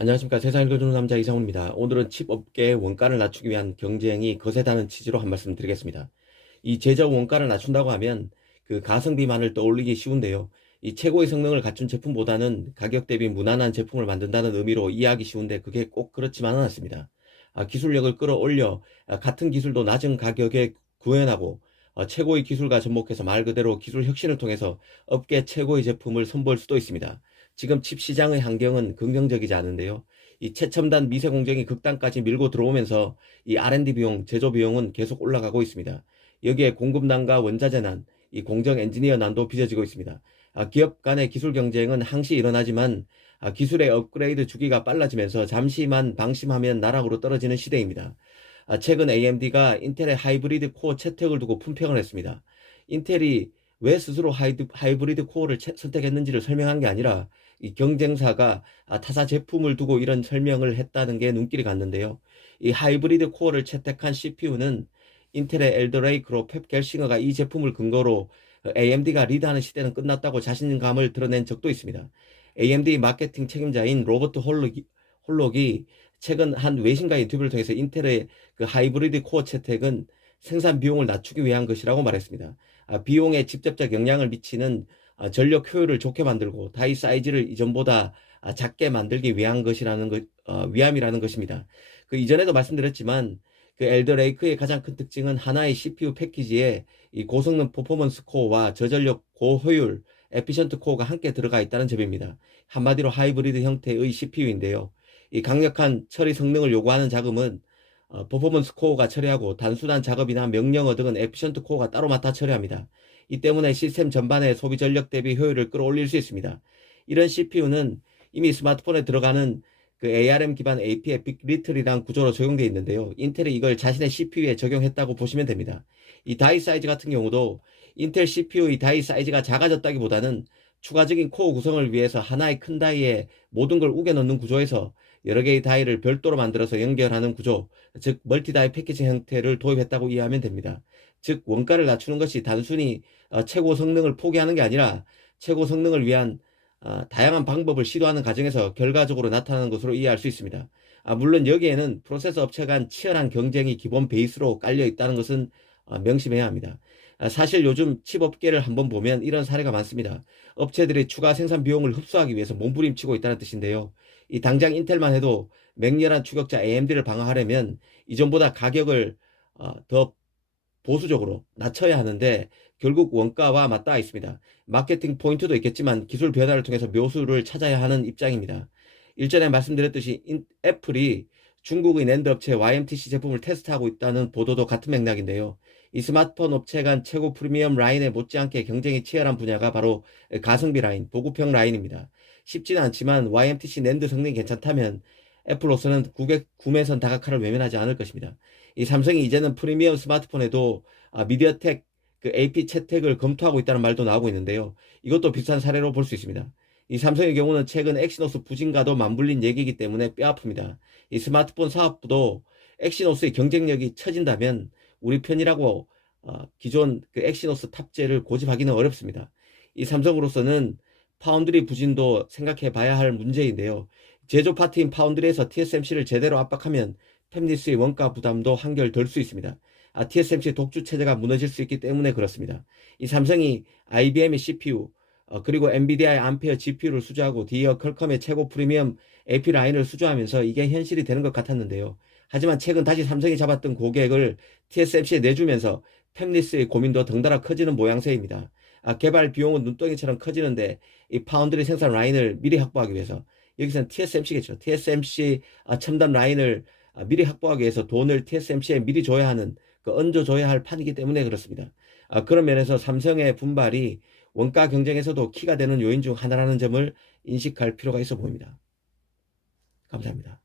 안녕하십니까. 세상 읽어주는 남자 이상훈입니다. 오늘은 칩 업계의 원가를 낮추기 위한 경쟁이 거세다는 취지로 한 말씀 드리겠습니다. 이 제조 원가를 낮춘다고 하면 그 가성비만을 떠올리기 쉬운데요. 이 최고의 성능을 갖춘 제품보다는 가격 대비 무난한 제품을 만든다는 의미로 이해하기 쉬운데 그게 꼭 그렇지만은 않습니다. 기술력을 끌어올려 같은 기술도 낮은 가격에 구현하고 최고의 기술과 접목해서 말 그대로 기술 혁신을 통해서 업계 최고의 제품을 선보일 수도 있습니다. 지금 칩 시장의 환경은 긍정적이지 않은데요. 이 최첨단 미세 공정이 극단까지 밀고 들어오면서 이 R&D 비용, 제조 비용은 계속 올라가고 있습니다. 여기에 공급난과 원자재 난, 이 공정 엔지니어 난도 빚어지고 있습니다. 기업 간의 기술 경쟁은 항시 일어나지만 기술의 업그레이드 주기가 빨라지면서 잠시만 방심하면 나락으로 떨어지는 시대입니다. 최근 AMD가 인텔의 하이브리드 코어 채택을 두고 품평을 했습니다. 인텔이 왜 스스로 하이브리드 코어를 선택했는지를 설명한 게 아니라 이 경쟁사가 타사 제품을 두고 이런 설명을 했다는 게 눈길이 갔는데요. 이 하이브리드 코어를 채택한 CPU는 인텔의 엘더레이크로 펩 겔싱어가 이 제품을 근거로 AMD가 리드하는 시대는 끝났다고 자신감을 드러낸 적도 있습니다. AMD 마케팅 책임자인 로버트 홀록이 최근 한 외신과 인터뷰를 통해서 인텔의 그 하이브리드 코어 채택은 생산 비용을 낮추기 위한 것이라고 말했습니다. 비용에 직접적 영향을 미치는 전력 효율을 좋게 만들고 다이 사이즈를 이전보다 작게 만들기 위한 위함이라는 것입니다. 그 이전에도 말씀드렸지만 그 엘더 레이크의 가장 큰 특징은 하나의 CPU 패키지에 이 고성능 퍼포먼스 코어와 저전력 고효율 에피션트 코어가 함께 들어가 있다는 점입니다. 한마디로 하이브리드 형태의 CPU인데요. 이 강력한 처리 성능을 요구하는 자금은 퍼포먼스 코어가 처리하고 단순한 작업이나 명령어 등은 에피션트 코어가 따로 맡아 처리합니다. 이 때문에 시스템 전반의 소비 전력 대비 효율을 끌어올릴 수 있습니다. 이런 CPU는 이미 스마트폰에 들어가는 그 ARM 기반 AP 에픽 리틀이란 구조로 적용되어 있는데요. 인텔이 이걸 자신의 CPU에 적용했다고 보시면 됩니다. 이 다이 사이즈 같은 경우도 인텔 CPU의 다이 사이즈가 작아졌다기보다는 추가적인 코어 구성을 위해서 하나의 큰 다이에 모든 걸 우겨 넣는 구조에서 여러 개의 다이를 별도로 만들어서 연결하는 구조, 즉 멀티다이 패키징 형태를 도입했다고 이해하면 됩니다. 즉 원가를 낮추는 것이 단순히 최고 성능을 포기하는 게 아니라 최고 성능을 위한 다양한 방법을 시도하는 과정에서 결과적으로 나타나는 것으로 이해할 수 있습니다. 물론 여기에는 프로세서 업체 간 치열한 경쟁이 기본 베이스로 깔려 있다는 것은 명심해야 합니다. 사실 요즘 칩 업계를 한번 보면 이런 사례가 많습니다. 업체들이 추가 생산 비용을 흡수하기 위해서 몸부림치고 있다는 뜻인데요. 이 당장 인텔만 해도 맹렬한 추격자 AMD를 방어하려면 이전보다 가격을 더 보수적으로 낮춰야 하는데 결국 원가와 맞닿아 있습니다. 마케팅 포인트도 있겠지만 기술 변화를 통해서 묘수를 찾아야 하는 입장입니다. 일전에 말씀드렸듯이 애플이 중국의 낸드 업체 YMTC 제품을 테스트하고 있다는 보도도 같은 맥락인데요. 이 스마트폰 업체 간 최고 프리미엄 라인에 못지않게 경쟁이 치열한 분야가 바로 가성비 라인, 보급형 라인입니다. 쉽지는 않지만 YMTC 낸드 성능이 괜찮다면 애플로서는 구매선 다각화를 외면하지 않을 것입니다. 이 삼성이 이제는 프리미엄 스마트폰에도 미디어텍 그 AP 채택을 검토하고 있다는 말도 나오고 있는데요. 이것도 비슷한 사례로 볼 수 있습니다. 이 삼성의 경우는 최근 엑시노스 부진과도 맞물린 얘기이기 때문에 뼈아픕니다. 이 스마트폰 사업부도 엑시노스의 경쟁력이 처진다면 우리 편이라고 기존 그 엑시노스 탑재를 고집하기는 어렵습니다. 이 삼성으로서는 파운드리 부진도 생각해 봐야 할 문제인데요. 제조 파트인 파운드리에서 TSMC를 제대로 압박하면 팹리스의 원가 부담도 한결 덜 수 있습니다. TSMC 독주 체제가 무너질 수 있기 때문에 그렇습니다. 이 삼성이 IBM의 CPU 그리고 엔비디아의 암페어 GPU를 수주하고 디어 퀄컴의 최고 프리미엄 AP 라인을 수주하면서 이게 현실이 되는 것 같았는데요. 하지만 최근 다시 삼성이 잡았던 고객을 TSMC에 내주면서 팹리스의 고민도 덩달아 커지는 모양새입니다. 개발 비용은 눈덩이처럼 커지는데 이 파운드리 생산 라인을 미리 확보하기 위해서 여기서는 TSMC겠죠. TSMC 첨단 라인을 미리 확보하기 위해서 돈을 TSMC에 미리 줘야 하는 얹어줘야 할 판이기 때문에 그렇습니다. 그런 면에서 삼성의 분발이 원가 경쟁에서도 키가 되는 요인 중 하나라는 점을 인식할 필요가 있어 보입니다. 감사합니다.